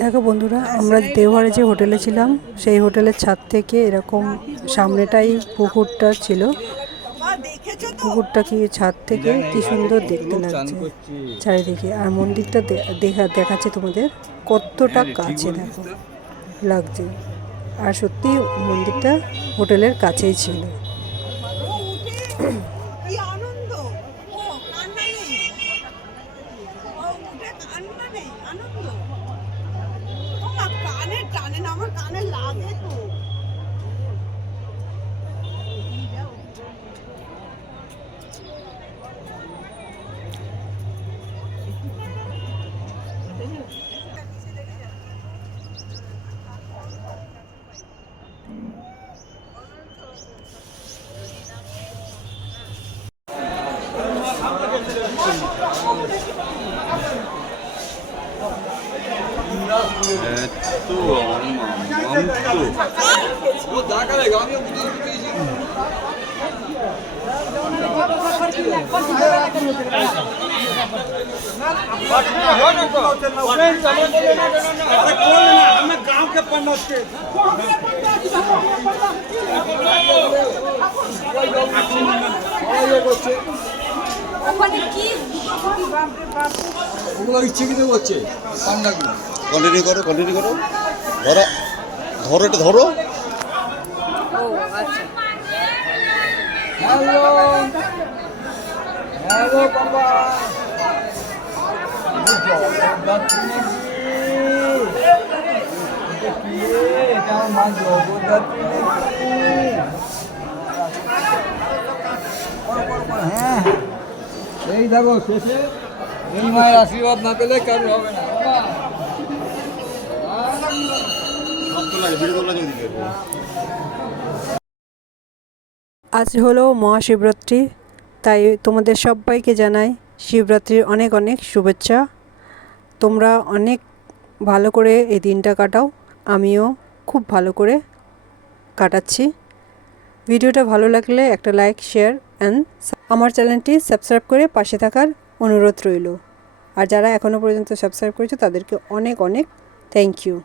দেখো বন্ধুরা, আমরা দেওঘরে যে হোটেলে ছিলাম সেই হোটেলের ছাদ থেকে এরকম সামনেটাই পুকুরটা ছিল। পুকুরটা কি ছাদ থেকে কি সুন্দর দেখতে লাগছে চারিদিকে। আর মন্দিরটা দেখাচ্ছে তোমাদের কতটা কাছে দেখো লাগছে। আর সত্যি মন্দিরটা হোটেলের কাছেই ছিল। আমার কানে লাগে তো। गाँव के पंडित के কন্টিনিউ করো ধরো এটা ধরো। হ্যালো হ্যালো বাবা, এটা আমার জগদ্ধাত্রী নাকি? হ্যাঁ, এই দেখো শেষে এই মায়ের আশীর্বাদ না পেলে কারো হবে না। আজ হলো মহাশিবরাত্রি, তাই তোমাদের সবাইকে জানাই শিবরাত্রির অনেক অনেক শুভেচ্ছা। তোমরা অনেক ভালো করে এই দিনটা কাটাও, আমিও খুব ভালো করে কাটাচ্ছি। ভিডিওটা ভালো লাগলে একটা লাইক, শেয়ার অ্যান্ড আমার চ্যানেলটি সাবস্ক্রাইব করে পাশে থাকার অনুরোধ রইল। আর যারা এখনও পর্যন্ত সাবস্ক্রাইব করেছে তাদেরকে অনেক অনেক থ্যাংক ইউ।